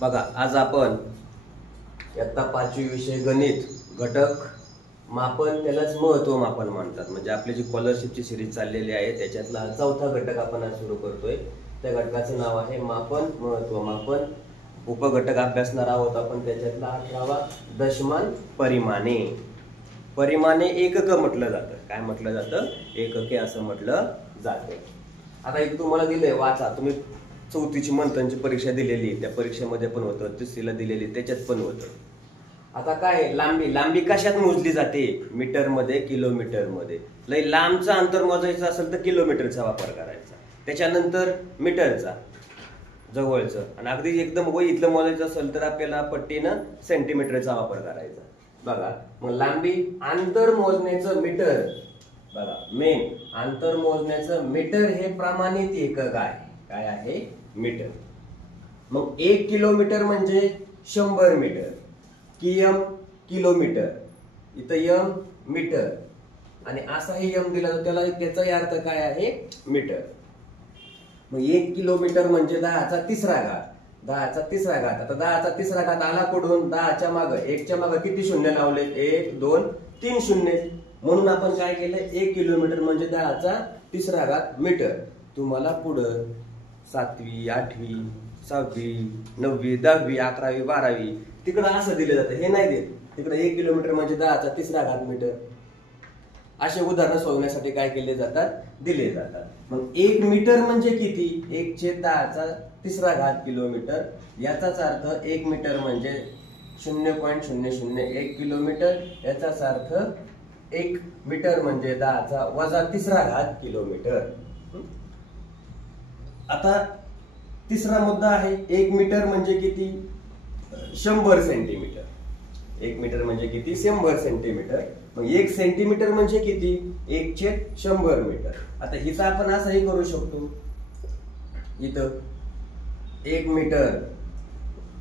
बघा, आज आपण इयत्ता 5वी विषय गणित घटक मापन, त्यालाच महत्व मापन म्हणतात. म्हणजे आपली जी स्कॉलरशिपची सिरीज चाललेली आहे त्याच्यातला हा चौथा घटक आपण आज सुरू करतोय. त्या घटकाचं नाव आहे मापन, महत्व मापन. उपघटक अभ्यासणार आहोत आपण. त्याच्यातला 18वा दशमान परिमाणे. परिमाणे एकक म्हटलं जातं. काय म्हटलं जातं? एकके असं म्हटलं जातं. आता एक तुम्हाला दिलंय, वाचा. तुम्ही 4थीची मंथनची परीक्षा दिलेली, त्या परीक्षेमध्ये पण होतं, 3रीला दिलेली त्याच्यात पण होतं. आता काय, लांबी कशात मोजली जाते? मीटर मध्ये, किलोमीटर मध्ये. लय लांबचं अंतर मोजायचं असेल तर किलोमीटरचा वापर करायचा, त्याच्यानंतर मीटरचा जवळचं, आणि अगदी एकदम इथलं मोजायचं असेल तर आपल्याला पट्टीनं सेंटीमीटरचा वापर करायचा. बघा, मग लांबी अंतर मोजण्याचं मीटर. बघा, मेन अंतर मोजण्याचं मीटर हे प्रमाणित एकक आहे. काय आहे? मीटर. मग 1 किलोमीटर म्हणजे 100 मीटर. किम किलोमीटर, इथं यम मीटर, आणि असाही यम दिला तर त्याला त्याचाही अर्थ काय आहे? मीटर. मग 1 किलोमीटर म्हणजे 10चा तिसरा घात. 10चा तिसरा घात. आता 10चा तिसरा घात आला कुठून? 10च्या मागं 1च्या मागं किती शून्य लावले? 1 2 3 शून्य. म्हणून आपण काय केलं? 1 किलोमीटर म्हणजे 10चा तिसरा घात मीटर. तुम्हाला पुढं 7वी 8वी 6वी 9वी 10वी 11वी 12वी तिकडं असं दिलं जातं, हे नाही देत. तिकडे 1 किलोमीटर म्हणजे 10चा तिसरा घात मीटर. असे उदाहरण सोडवण्यासाठी काय केले जातात? दिले जातात. मग 1 मीटर म्हणजे किती? 1/10चा तिसरा घात किलोमीटर. याचाच अर्थ 1 मीटर म्हणजे 0.001 किलोमीटर. याचाच अर्थ 1 मीटर म्हणजे 10चा वजा तिसरा घात किलोमीटर. आता तिसरा मुद्दा आहे, 1 मीटर म्हणजे किती? 100 सेंटीमीटर. 1 मीटर म्हणजे किती? 100 सेंटीमीटर. मग 1 सेंटीमीटर म्हणजे किती? 1/100 मीटर. आता हिचं आपण असंही करू शकतो, इथं 1 मीटर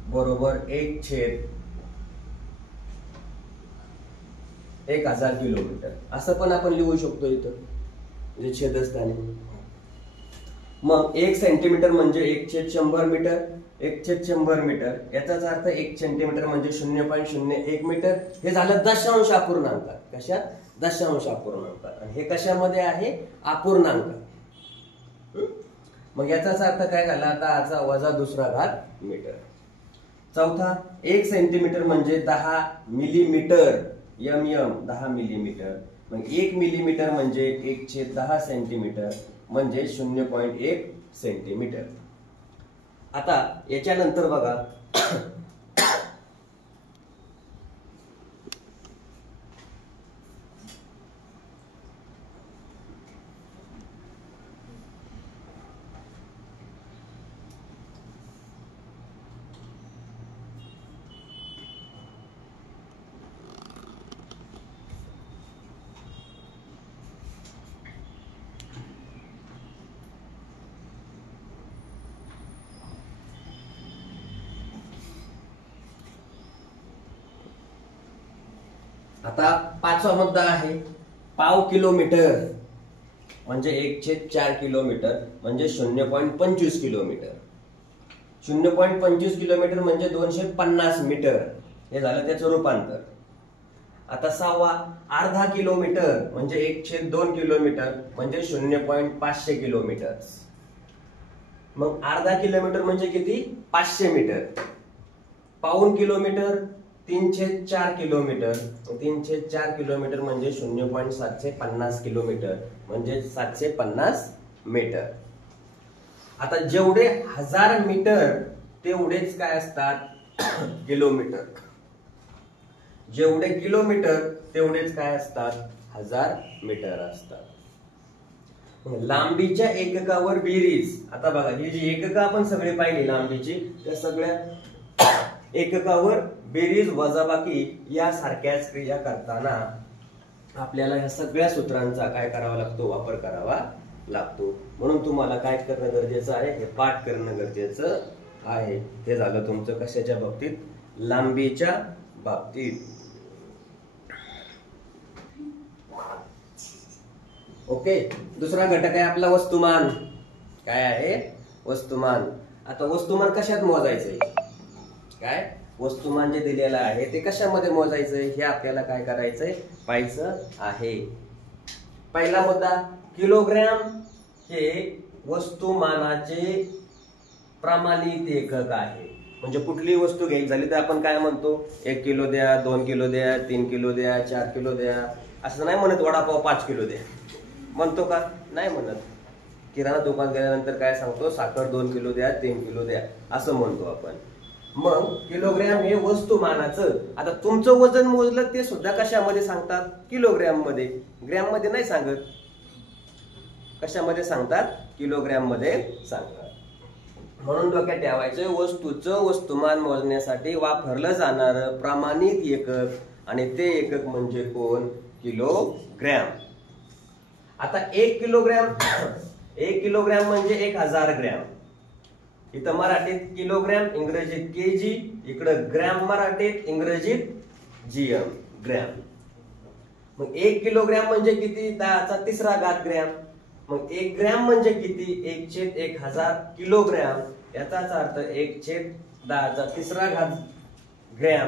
बरोबर 1/1000 किलोमीटर असं पण आपण लिहू शकतो इथं, म्हणजे छेदस्थानी. मग 1 सेंटीमीटर म्हणजे 1/100 मीटर. 1/100 मीटर याचाच अर्थ 1 सेंटीमीटर म्हणजे 0.01 मीटर. हे झालं दशांश अपूर्णांकात. कशात? दशांश अपूर्णांकात. आणि हे कशामध्ये आहे? अपूर्णांक. मग याचाच अर्थ काय झाला? 10चा वजा दुसरा घात मीटर. चौथा, 1 सेंटीमीटर म्हणजे 10 मिलीमीटर. M 10 millimetre. मग 1 मिलीमीटर म्हणजे 1/10 सेंटीमीटर म्हणजे 0.1 सेंटीमीटर. आता याच्यानंतर बघा, आता 5वा मुद्दा आहे, पाव किलोमीटर म्हणजे 1/4 किलोमीटर म्हणजे 0.25 किलोमीटर. 0.25 किलोमीटर म्हणजे 250 मीटर. हे झालं त्याचं रूपांतर. आता 6वा, अर्धा किलोमीटर म्हणजे 1/2 किलोमीटर म्हणजे 0.500 किलोमीटर. मग अर्धा किलोमीटर म्हणजे किती? 500 मीटर. पाऊण किलोमीटर 3/4 किलोमीटर. 3/4 किलोमीटर म्हणजे 0.750 किलोमीटर म्हणजे 750 मीटर. आता जेवढे 1000 मीटर तेवढेच काय असतात? किलोमीटर. जेवढे किलोमीटर तेवढेच काय असतात? 1000 मीटर असतात. लांबीच्या एककावर बेरीज. आता बघा, ही जी एकक आपण सगळे पाहिली लांबीची, त्या सगळ्या एककावर बेरीज वजाबाकी यासारख्याच क्रिया करताना आपल्याला या सगळ्या सूत्रांचा काय करावा लागतो? वापर करावा लागतो. म्हणून तुम्हाला काय करणं गरजेचं आहे? हे पाठ करणं गरजेचं आहे. हे झालं तुमचं कशाच्या बाबतीत? लांबीच्या बाबतीत. ओके. दुसरा घटक आहे आपला वस्तुमान. काय आहे? वस्तुमान. आता वस्तुमान कशात मोजायचंय? काय वस्तुमान जे दिलेलं आहे ते कशामध्ये मोजायचंय हे आपल्याला काय करायचंय पाहायचं आहे. पहिला मुद्दा, किलोग्रॅम हे वस्तुमानाचे प्रमाणित एकक आहे. म्हणजे कुठलीही वस्तू घ्यायची झाली तर आपण काय म्हणतो, 1 किलो द्या, 2 किलो द्या, 3 किलो द्या, 4 किलो द्या, असं नाही म्हणत. वडापाव 5 किलो द्या म्हणतो का? नाही म्हणत. किराणा दुकान गेल्यानंतर काय सांगतो, साखर 2 किलो द्या, 3 किलो द्या असं म्हणतो आपण. मग किलोग्रॅम हे वस्तुमानाचं. आता तुमचं वजन मोजलं ते सुद्धा कशामध्ये सांगतात, किलोग्रॅम मध्ये, ग्रॅम मध्ये नाही सांगत. कशामध्ये सांगतात, किलोग्रॅम मध्ये सांगतात. म्हणून डोक्यात ठेवायचं, वस्तूचं वस्तुमान मोजण्यासाठी वापरलं जाणारं प्रमाणित एकक आणि ते एकक म्हणजे कोण, किलोग्रॅम. आता 1 किलोग्रॅम 1 किलोग्रॅम म्हणजे 1000 ग्रॅम. इथं मराठीत किलोग्रॅम, इंग्रजीत केजी, इकडं ग्रॅम मराठीत, इंग्रजीत जीएम, ग्रॅम. मग 1 किलोग्रॅम म्हणजे किती, 10⁻³ ग्रॅम. मग 1 ग्रॅम म्हणजे किती, 1/1000 किलोग्रॅम. याचाच अर्थ 1/10³ ग्रॅम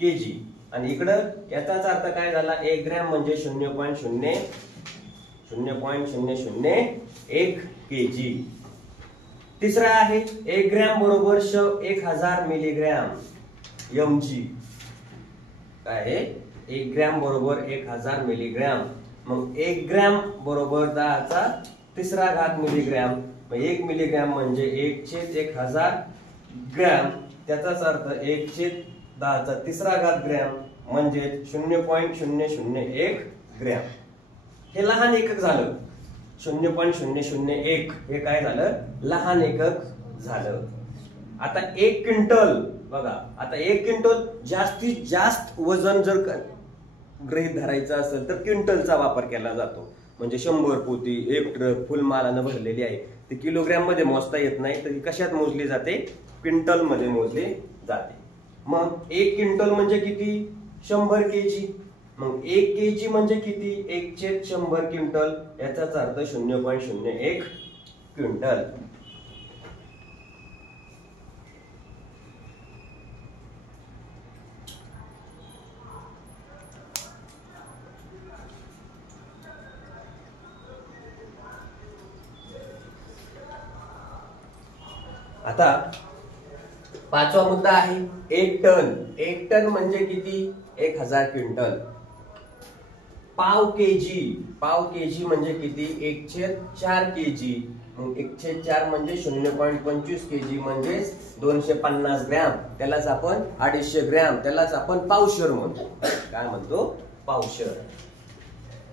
केजी. आणि इकडं याचाच अर्थ काय झाला, 1 ग्रॅम म्हणजे 0.001 केजी. तिसरा आहे 1 ग्रॅम बरोबर 1000 मिलीग्रॅम mg. काय आहे, 1 ग्रॅम बरोबर 1000 मिलीग्रॅम. मग 1 ग्रॅम बरोबर 10⁻³ मिलीग्रॅम. 1 मिलीग्रॅम म्हणजे 1/1000 ग्रॅम. त्याचाच अर्थ 1/10³ ग्रॅम म्हणजे 0.001 ग्रॅम. हे लहान एकक झालं. 0.001 हे काय झालं, लहान एकक झालं. आता 1 क्विंटल बघा. आता 1 क्विंटल जास्तीत जास्त वजन जर गृहीत धरायचं असेल तर क्विंटलचा वापर केला जातो. म्हणजे 100 पोती, 1 ट्रक फुलमालानं भरलेली आहे, ती किलोग्रॅम मध्ये मोजता येत नाही, तर ही कशात मोजली जाते, क्विंटल मध्ये मोजली जाते. मग 1 क्विंटल म्हणजे किती, 100 केजी. मग 1 केजी म्हणजे किती, 1/100 क्विंटल. याचाच अर्थ 0.01 क्विंटल. आता 5वा मुद्दा आहे 1 टन. 1 टन म्हणजे किती, 1000 क्विंटल. पाव केजी म्हणजे किती, 1/4 केजी. मग 1/4 म्हणजे 0.25 केजी म्हणजे 250 ग्रॅम. त्यालाच आपण 250 ग्रॅम, त्यालाच आपण पावशर म्हणतो. काय म्हणतो, पावशर.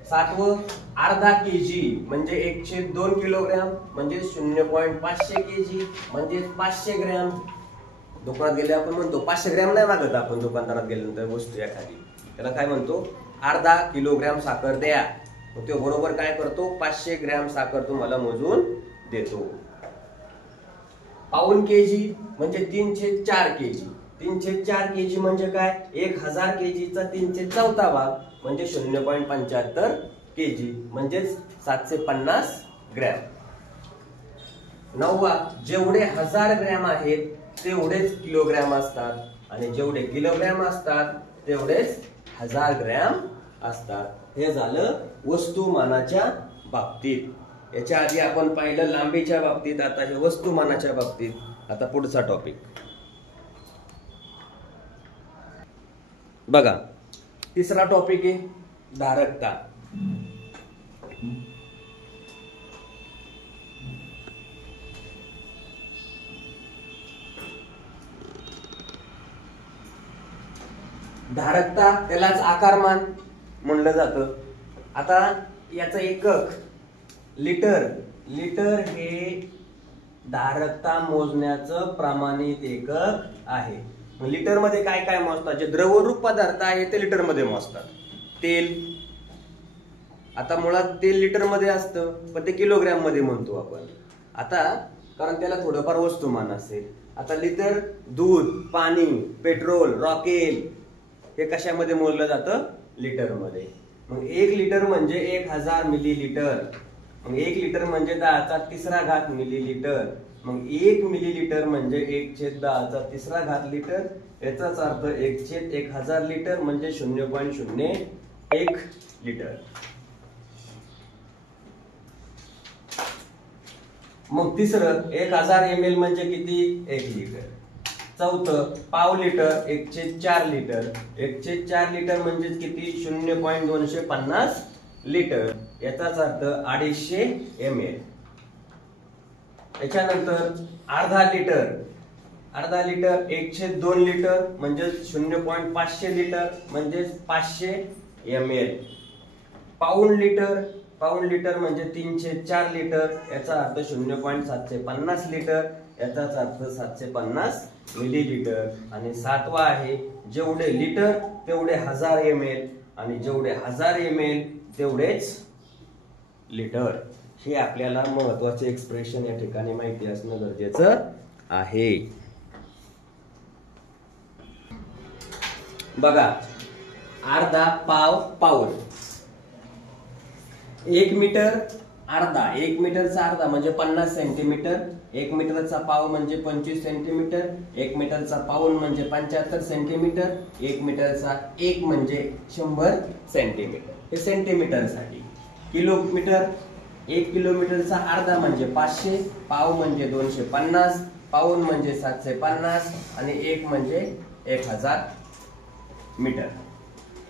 7वं अर्धा केजी म्हणजे 1/2 किलोग्रॅम म्हणजे 0.500 केजी म्हणजे 500 ग्रॅम. दुकानात गेले आपण म्हणतो 500 ग्रॅम नाही मागत आपण दुकानदारात गेल्यानंतर वस्तू एखादी, त्याला काय म्हणतो, अर्धा किलोग्रॅम साखर द्या. मग तो बरोबर काय करतो, 500 ग्रॅम साखर तुम्हाला मोजून देतो. पाऊण केजी म्हणजे 3/4 केजी. 3/4 केजी म्हणजे काय, 1000 केजीचा 3/4 भाग म्हणजे 0.75 केजी म्हणजे 750 ग्रॅम. 9वा जेवढे 1000 ग्रॅम आहेत तेवढेच किलोग्रॅम असतात, आणि जेवढे किलोग्रॅम असतात तेवढेच 1000 ग्रॅम असतात. हे झालं वस्तुमानाच्या बाबतीत. याच्या आधी आपण पाहिलं लांबीच्या बाबतीत, आता हे वस्तुमानाच्या बाबतीत. आता पुढचा टॉपिक बघा. तिसरा टॉपिक आहे धारकता. धारकता त्यालाच आकारमान म्हणलं जातं. आता याचं एकक लिटर. लिटर हे धारकता मोजण्याचं प्रमाणित एकक आहे. लिटर मध्ये काय काय मोजतात, जे द्रवरूप पदार्थ आहे ते लिटर मध्ये मोजतात. तेल, आता मुळात तेल लिटर मध्ये असतं पण ते किलोग्रॅम मध्ये म्हणतो आपण आता, कारण त्याला थोडंफार वस्तुमान असेल. आता लिटर दूध, पाणी, पेट्रोल, रॉकेल हे कशामध्ये मोजलं जातं, लिटर मध्ये. मग 1 लिटर म्हणजे 1000 मिलीलिटर. मग 1 लिटर म्हणजे 10⁻³ मिलीलिटर. मग 1 मिलीलिटर म्हणजे 1/10³ लिटर, याचाच अर्थ 1/1000 लिटर म्हणजे 0.01 लिटर. मग तिसरं 1000 ml म्हणजे किती? 1 लिटर. चौथं पाव लिटर 1/4 लिटर, 1/4 लिटर म्हणजे किती? 0.250 लिटर, याचाच अर्थ 250 ml. त्याच्यानंतर अर्धा लिटर 1/2 लिटर म्हणजे 0.500 लिटर म्हणजे 500 ml. पाऊंड लिटर म्हणजे 304 लिटर, याचा अर्थ 0.750 लिटर, याचाच अर्थ 750 मिलीलिटर. आणि सातवा आहे जेवढे लिटर तेवढे 1000 ml, आणि जेवढे 1000 ml तेवढेच लिटर. हे आपल्याला महत्वाचे एक्सप्रेशन या ठिकाणी माहिती असणं गरजेचं आहे. बघा, अर्धा पाव पाऊण, 1 मीटर अर्धा, 1 मीटरचा अर्धा म्हणजे 50 सेंटीमीटर, 1 मीटरचा पाव म्हणजे 25 सेंटीमीटर, 1 मीटरचा पाऊण म्हणजे 75 सेंटीमीटर, 1 मीटरचा 1 म्हणजे 100 सेंटीमीटर. हे सेंटीमीटर साठी. किलोमीटर, 1 किलोमीटरचा अर्धा म्हणजे 500, पाव म्हणजे 250, पाऊण म्हणजे 750 आणि 1 म्हणजे 1000 मीटर.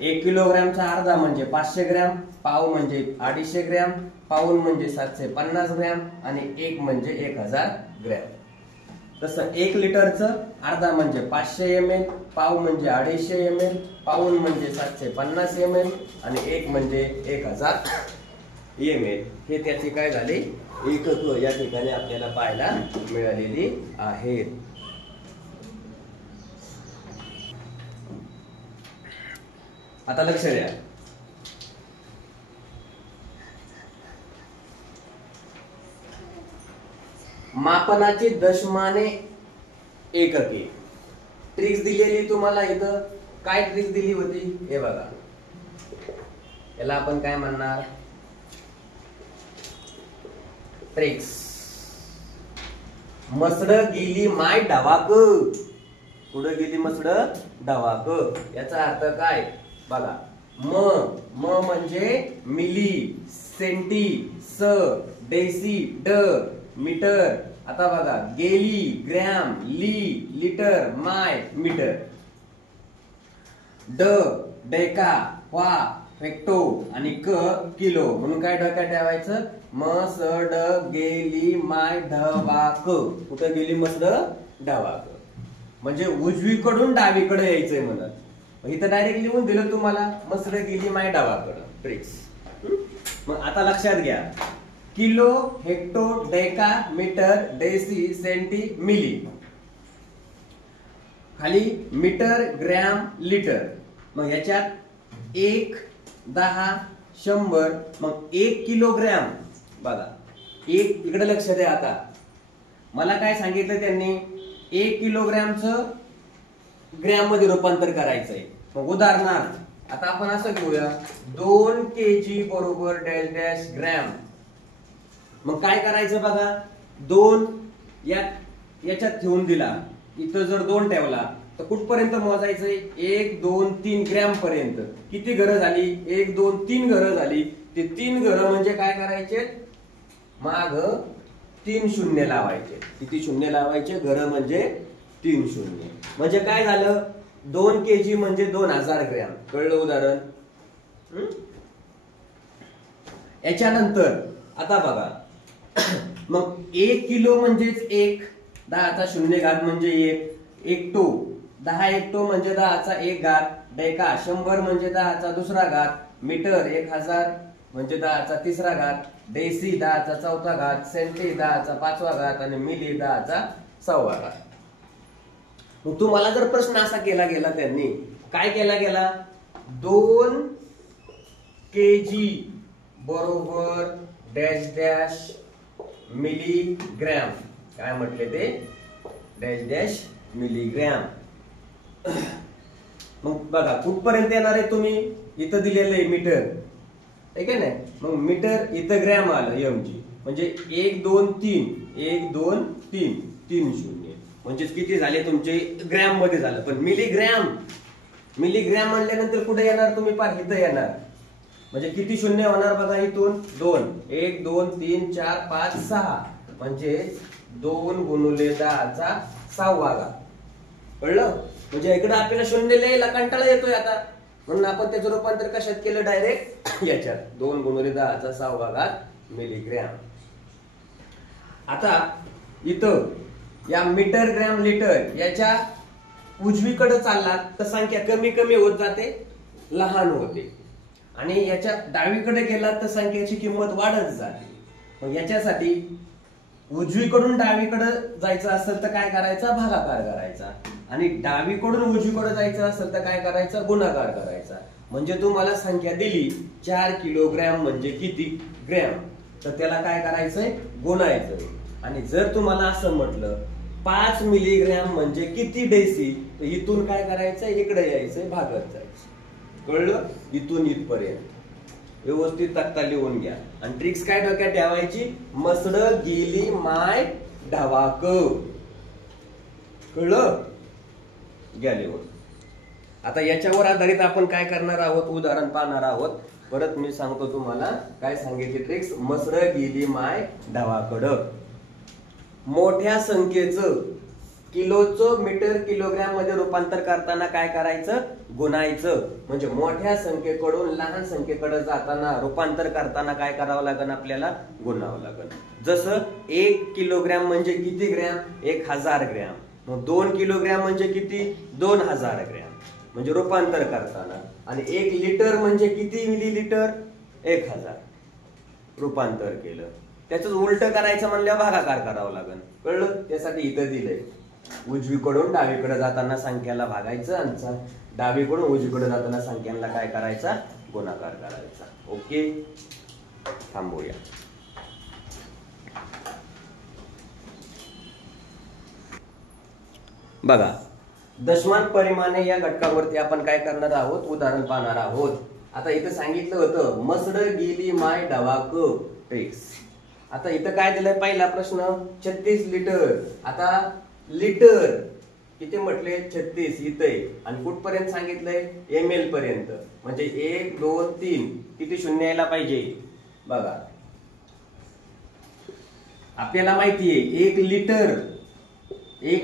1 किलोग्रामचा अर्धा म्हणजे 500 ग्रॅम, पाव म्हणजे 250 ग्रॅम, पाऊण म्हणजे 750 ग्रॅम आणि 1 म्हणजे 1000 ग्रॅम. तसं 1 लिटरचं अर्धा म्हणजे 500 ml, पाव म्हणजे 250 ml, पाऊण म्हणजे 750 ml आणि 1 म्हणजे 1000 ml. हे त्याचे काय झाले? एकक या ठिकाणी आपल्याला पाहायला मिळालेली आहेत. आता लक्ष द्या, मापनाची दशमाने एकके. ट्रिक्स दिलेली तुम्हाला इथं. काय ट्रिक्स दिली होती हे बघा. याला आपण काय म्हणणार? ट्रिक्स. मसड गेली माय डावाक. कुठं गेली मसड? डावाक. याचा अर्थ काय बघा. म म्हणजे मिली, सेंटी, स, डेसी, ड, मीटर. आता बघा, गेली, ग्रॅम, ली, लिटर, माय, मीटर. ड, डेका, वा, हेक्टो आणि क, किलो. म्हणून काय डोक्यात ठेवायचं? मसड गेली माय ढवाक. कुठं गेली मसड? ढवाक. म्हणजे उजवीकडून डावीकडे यायचंय म्हणत. इथं डायरेक्ट लिहून दिलं तुम्हाला, मसड गेली माय डावाकडं. ट्रिक्स. मग आता लक्षात घ्या, kilo, hecto, deca, metre, deci, centi, milli. खाली मीटर, ग्रॅम, लिटर. मग याच्यात 1, 10, 100. मग 1 किलोग्रॅम बघा. एक इकडे लक्ष द्या. आता मला काय सांगितलं त्यांनी? 1 किलोग्रॅमचं ग्रॅम मध्ये रूपांतर करायचंय. मग उदाहरणार्थ आता आपण असं घेऊया, 2 kg बरोबर डॅश डॅश ग्रॅम. मग काय करायचं बघा, 2 याच्यात ठेवून दिला, इथं जर 2 ठेवला तर कुठपर्यंत मोजायचंय? 1, 2, 3 ग्रॅम पर्यंत. किती घरं झाली? 1, 2, 3 घरं झाली. ते 3 घरं म्हणजे काय करायचे? माग 3 शून्य लावायचे. किती शून्य लावायचे? घरं म्हणजे 3 शून्य. म्हणजे काय झालं? 2 kg म्हणजे 2000 ग्रॅम. कळलं उदाहरण? याच्यानंतर आता बघा, मग 1 किलो म्हणजेच 1, 10चा शून्य घात म्हणजे 1, हेक्टो 10 हेक्टो म्हणजे 10चा 1 घात, डेका 100 म्हणजे 10चा दुसरा घात, मीटर 1000 म्हणजे 10चा तिसरा घात, डेसी 10चा चौथा घात, सेंटी 10चा 5वा घात आणि मिली 10चा 6वा घात. मग तुम्हाला जर प्रश्न असा केला गेला, त्यांनी काय केला गेला? 2 kg बरोबर डॅश डॅश मिलीग्रॅम. काय म्हटले ते? Dash dash milligram. मग बघा कुठपर्यंत येणार आहे? तुम्ही इथं दिलेलं आहे मीटर, ठीक आहे ना? मग मीटर इथं ग्रॅम आलं mg. म्हणजे 1 2 3 1 2 3 3 शून्य म्हणजे किती झाले तुमचे ग्रॅम मध्ये झालं. पण मिलीग्रॅम म्हणल्यानंतर कुठे येणार तुम्ही पार इथं येणार. म्हणजे किती शून्य होणार बघा इथून 2 1 2 3 4 5 6 म्हणजे 2 गुणुले 10⁶. कळलं. म्हणजे इकडे आपल्याला शून्य लिहायला कंटाळा येतोय आता, म्हणून आपण त्याचं रूपांतर कशात केलं डायरेक्ट याच्यात 2 गुणुले 10⁶ मिलीग्रॅम. आता इथं या मीटर ग्रॅम लिटर याच्या उजवीकडे चालला तर संख्या कमी कमी होत जाते, लहान होते, आणि याच्या डावीकडे गेला तर संख्येची किंमत वाढत जाते. मग याच्यासाठी उजवीकडून डावीकडे जायचं असेल तर काय करायचा, भागाकार करायचा, आणि डावीकडून उजवीकडे जायचं असेल तर काय करायचं, गुणाकार करायचा. म्हणजे तुम्हाला संख्या दिली 4 किलोग्रॅम म्हणजे किती ग्रॅम, तर त्याला काय करायचंय, गुणायचं. आणि जर तुम्हाला असं म्हटलं 5 मिलीग्रॅम म्हणजे किती डेसी, तर इथून काय करायचं, इकडे यायचंय, भागत जायचं. कळलं. इथून इथपर्यंत व्यवस्थित तक्ता लिहून घ्या. आणि ट्रिक्स काय डोक्यात ठेवायची, मसड गेली माय ढवाक. कळलं. घ्या लिहून. आता याच्यावर आधारित आपण काय करणार आहोत, उदाहरण पाहणार आहोत. परत मी सांगतो तुम्हाला काय सांगितली ट्रिक्स. मसड गेली माय ढवाकड. मोठ्या संख्येचं किलोचं मीटर किलोग्रॅम मध्ये रूपांतर करताना काय करायचं, गुणायचं. म्हणजे मोठ्या संख्येकडून लहान संख्येकडे जाताना रूपांतर करताना काय करावं लागेल, आपल्याला गुणावं लागेल. जसं 1 किलोग्रॅम म्हणजे किती ग्रॅम, 1000 ग्रॅम. मग 2 किलोग्रॅम म्हणजे किती, 2000 ग्रॅम. म्हणजे रूपांतर करताना. आणि 1 लिटर म्हणजे किती मिलीलिटर, 1000. रूपांतर केलं. त्याच उलट करायचं म्हणल्यावर भागाकार करावं लागेल. कळलं. त्यासाठी इथं दिलंय उजवीकडून डावीकडे जाताना संख्याला भागायचं, आणि डावीकडून उजवीकडे जाताना संख्यांना काय करायचा, गुणाकार करायचा. ओके. थांबूया. बघा, दशमान परिमाणे या घटकावरती आपण काय करणार आहोत, उदाहरण पाहणार आहोत. आता इथं सांगितलं होतं मसड गेली माय ढवाक ट्रिक्स. आता इथं काय दिलंय, पहिला प्रश्न 36 लिटर. आता लिटर किती म्हटले, 36 इथे, आणि कुठपर्यंत सांगितलंय, ml पर्यंत. म्हणजे 1 2 3 किती शून्य यायला पाहिजे. बघा आपल्याला माहितीये 1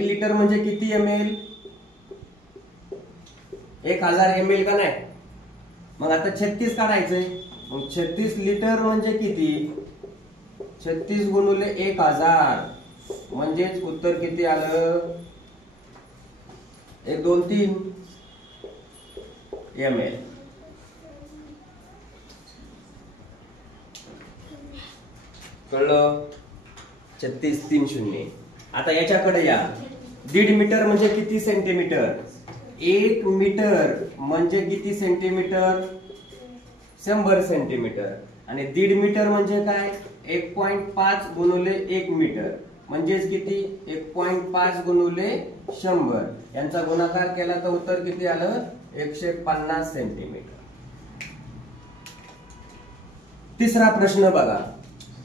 लिटर म्हणजे किती ml, 1000 ml का नाही. मग आता 36 काढायचंय. मग 36 लिटर म्हणजे किती, 36 गुणुले 1000 म्हणजेच उत्तर किती आलं, 1 2 3 ml. कळलं. 36 3 शून्य. आता याच्याकडे या. 1.5 मीटर म्हणजे किती सेंटीमीटर, 1 मीटर म्हणजे किती सेंटीमीटर, 100 सेंटीमीटर. आणि 1.5 मीटर म्हणजे काय, 1.5 गुणुले 1 मीटर म्हणजेच किती, 1.5 गुणुले 100. यांचा गुणाकार केला तर उत्तर किती आलं, 150 सेंटीमीटर. तिसरा प्रश्न बघा.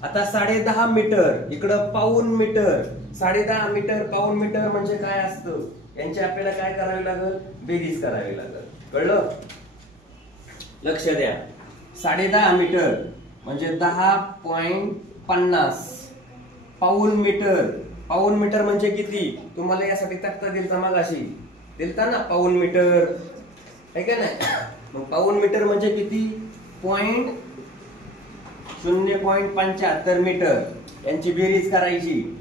आता 10.5 मीटर, इकडं पाऊण मीटर. 10.5 मीटर पाऊण मीटर म्हणजे काय असतं, यांची आपल्याला काय करावी लागेल, बेरीज करावी लागेल. कळलं. लक्ष द्या. 10.5 मीटर म्हणजे 10.50. पाऊण मीटर म्हणजे किती, तुम्हाला यासाठी तक्ता दिलता मगाशी, दिलता ना पाऊण मीटर, आहे का नाही. मग पाऊण मीटर म्हणजे किती, 0.75 मीटर. यांची बेरीज करायची.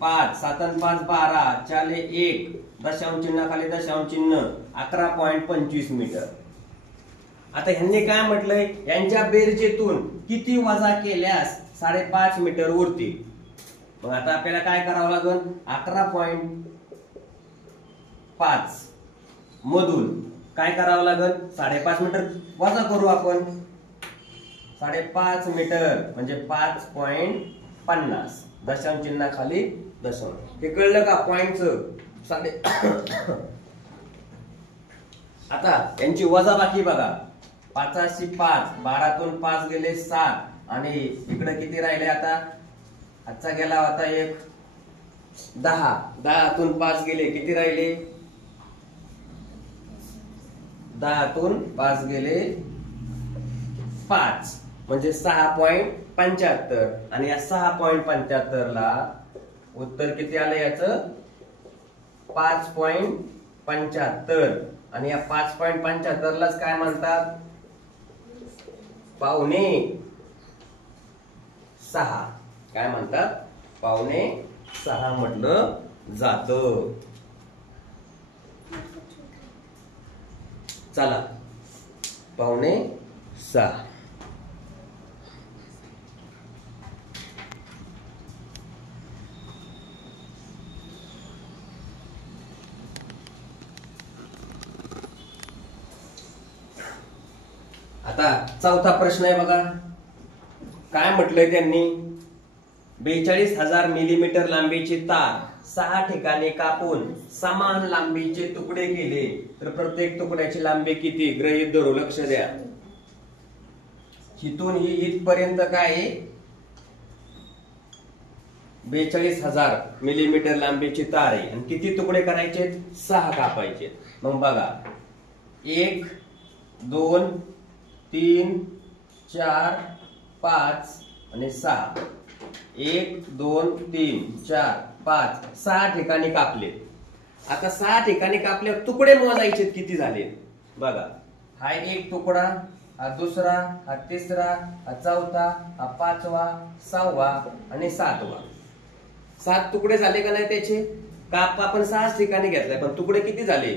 5 7 आणि 5 12, 4 1, दशांश चिन्ह खाली दशांश चिन्ह, 11.25 मीटर. आता ह्यांनी काय म्हटलंय, यांच्या बेरजेतून किती वजा केल्यास 5.5 मीटर उरतील. मग आता आपल्याला काय करावं लागेल, 11.5 मधून काय करावं लागेल, 5.5 मीटर वजा करू आपण. 5.5 मीटर म्हणजे 5.50, दशांश चिन्ह खाली दशांश. हे कळलं का पॉइंटचं. आता यांची वजाबाकी बघा. 5 5, 12तून 5 गेले 7 आणि इकडे किती राहिले आता? आजचा गेला होता एक 10, 10तून 5 गेले किती राहिले? 10तून 5 गेले 5 म्हणजे 6.75 आणि या 6.75 ला उत्तर किती आलं याचं? 5.75 आणि या 5.75 लाच काय म्हणतात? पावणे 6. काय म्हणतात? पावणे 6 म्हटलं जातं. चला पावणे 6. आता चौथा प्रश्न आहे बघा. काय म्हटलंय त्यांनी? 42,000 मिलीमीटर लांबीची तार 6 ठिकाणी कापून समान लांबीचे तुकडे केले तर प्रत्येक तुकड्याची लांबी किती? गृहीत धरू, लक्ष द्या. इथून ही इथपर्यंत काय आहे? 42,000 मिलीमीटर लांबीची तार आहे आणि किती तुकडे करायचे? 6 कापायचे. मग बघा 1 2 3 4 5 आणि 6. 1 2 3 4 5 6 ठिकाणी कापले. आता 6 ठिकाणी कापल्यावर तुकडे मोजायचे किती झाले बघा. हा एक तुकडा, हा दुसरा, हा तिसरा, हा चौथा, हा 5वा, 6वा आणि 7वा. 7 तुकडे झाले का नाही त्याचे? काप आपण 6 ठिकाणी घेतलाय पण तुकडे किती झाले?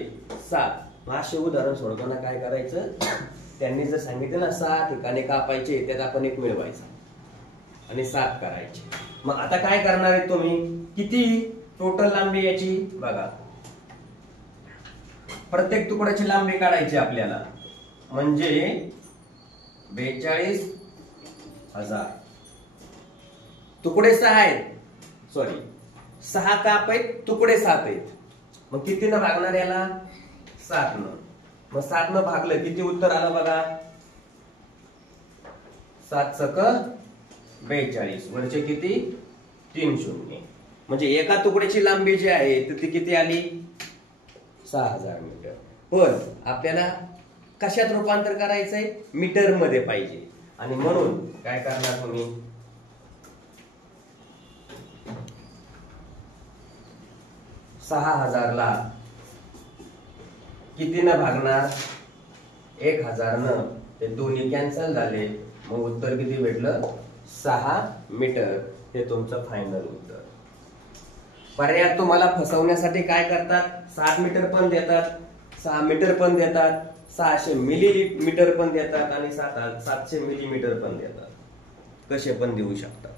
7. असे उदाहरण सोडवताना काय करायचं? त्यांनी जर सांगितलं ना 6 ठिकाणी कापायचे त्यात आपण 1 मिळवायचा आणि 7 करायचे. मग आता काय करणार आहे तुम्ही? किती टोटल लांबी याची बघा. प्रत्येक तुकड्याची लांबी काढायची आपल्याला. म्हणजे 42,000 तुकडे 6 आहेत, सॉरी 6 काप आहेत, तुकडे 7 आहेत. मग कितीनं भागणार याला? 7नं. मग 7नं भागलं किती उत्तर आलं बघा? 7 × 42. वरचे किती? 3 शून्य. म्हणजे एका तुकड्याची लांबी जी आहे तर ती किती आली? 6,000 मीटर. पण आपल्याला कशात रूपांतर करायचंय? मीटर मध्ये पाहिजे. आणि म्हणून काय करणार तुम्ही? 6,000 ला कितीनं भागणार? 1,000 न. ते दोन्ही कॅन्सल झाले. मग उत्तर किती भेटलं? 6 मीटर. हे तुमचं फायनल उत्तर. पर्याय तुम्हाला फसवण्यासाठी काय करतात? 7 मीटर पण देतात, 6 मीटर पण देतात, 600 मिलीमीटर पण देतात आणि 700 मिलीमीटर पण देतात. कसे पण देऊ शकतात.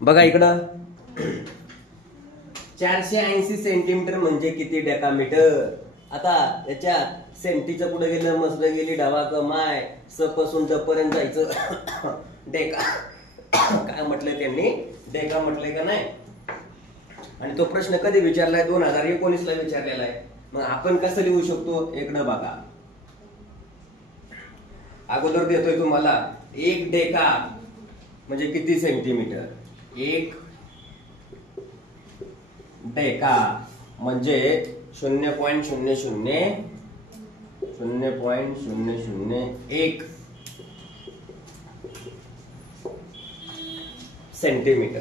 बघा इकडं 480 सेंटीमीटर म्हणजे किती डेकामीटर? आता याच्यात सेंटीचं पुढे गेलं, मसलं गेली, डावा कमाय, स पासून ड पर्यंत जायचं. डेका काय म्हटलंय त्यांनी? डेका म्हटलंय का नाही? आणि तो प्रश्न कधी विचारलाय? 2019 ला विचारलेला आहे. मग आपण कसं लिहू शकतो? इकडं बघा. अगोदर देतोय तुम्हाला 1 डेका म्हणजे किती सेंटीमीटर? 1 डेका म्हणजे 0.001 सेंटीमीटर.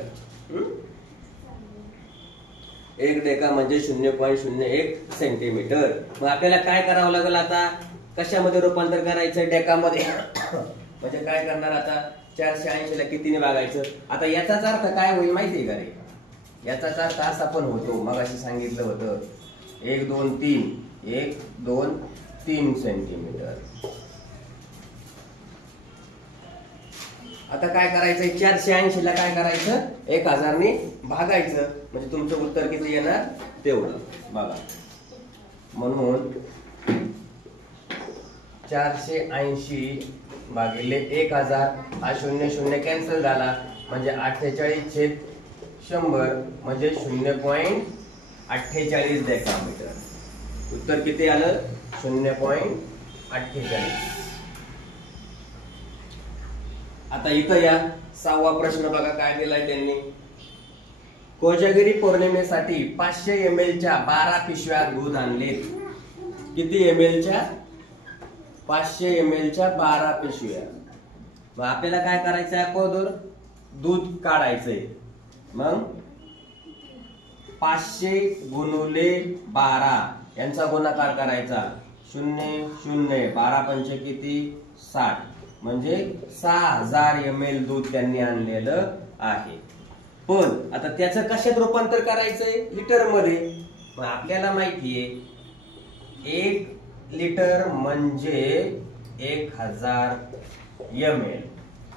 1 डेका म्हणजे 0.01 सेंटीमीटर. मग आपल्याला काय करावं लागेल आता? कशामध्ये रूपांतर करायचं? डेकामध्ये. म्हणजे काय करणार आता? 480 ला कितीने भागायचं? आता याचाच अर्थ काय होईल माहितीये का रे? याचाच अर्थ असा पण होतो, मगाशी सांगितलं होतं 1 2 3 1 2 3 सेंटीमीटर. आता काय करायचंय? 480 ला काय करायचं? 1000 ने भागायचं, म्हणजे तुमचं उत्तर किती येणार तेवढं बघा. म्हणून 480 भागिले 1000, हा 0 0 कॅन्सल झाला, म्हणजे 48/100 म्हणजे 0.48 डेकामीटर. उत्तर किती आलं? 0.48. आता इथं या 6वा प्रश्न बघा काय दिलाय त्यांनी. कोजागिरी पौर्णिमेसाठी 500 ml च्या 12 पिशव्या दूध आणले. किती ml च्या? 500 ml च्या 12 पिशव्या. मग आपल्याला काय करायचंय? अगोदर दूध काढायचंय. मग 500 गुणुले 12 यांचा गुणाकार करायचा. 0 0 12 पंचे किती? 60, म्हणजे 6000 ml दूध त्यांनी आणलेलं आहे. पण आता त्याचं कशात रूपांतर करायचंय? लिटर मध्ये. मग आपल्याला माहितीये 1 लिटर म्हणजे 1000 ml.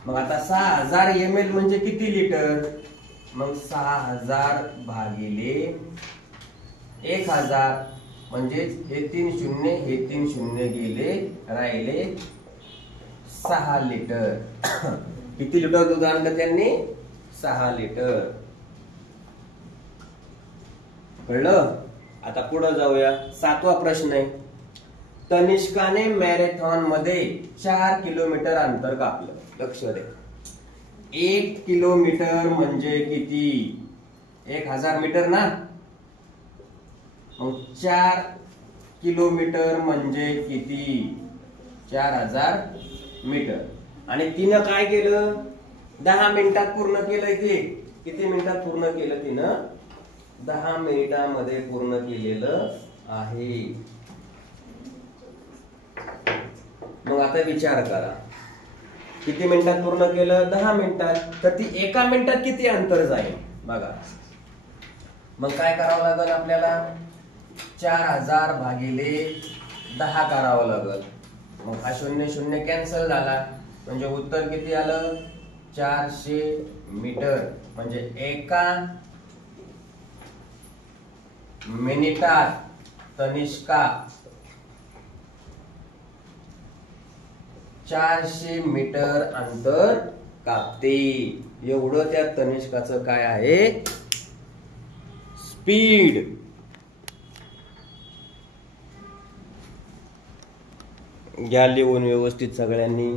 मग आता 6000 ml म्हणजे किती लिटर? मग 6000 भागिले 1000 म्हणजे हे 3 शून्य हे 3 शून्य गेले, राहिले 6 लिटर. किती लिटर दूध आणलं त्यांनी? 6 लिटर. कळलं? आता पुढे जाऊया. 7वा प्रश्न आहे. तनिष्काने मॅरेथॉन मध्ये 4 किलोमीटर अंतर कापलं. लक्ष दे. 1 किलोमीटर म्हणजे किती? 1000 मीटर ना. मग 4 किलोमीटर म्हणजे किती? 4000 मीटर. आणि तिनं काय केलं? 10 मिनिटात पूर्ण केलंय ते. किती मिनिटात पूर्ण केलं तिनं? 10 मिनिटांमध्ये पूर्ण केलेलं आहे. मग आता विचार करा, किती मिनिटात पूर्ण केलं? 10 मिनिटात. तर ती 1 मिनिटात किती अंतर जाईल बघा. मग काय करावं लागेल आपल्याला? 4000 भागिले 10 करावं लागेल. मग हा 0 0 कॅन्सल झाला, म्हणजे उत्तर किती आलं? 400 मीटर. म्हणजे 1 मिनिटात तनिष्का 400 मीटर अंतर कापते. एवढं त्या तनिष्काचं काय आहे? स्पीड. घ्या लिहून व्यवस्थित सगळ्यांनी.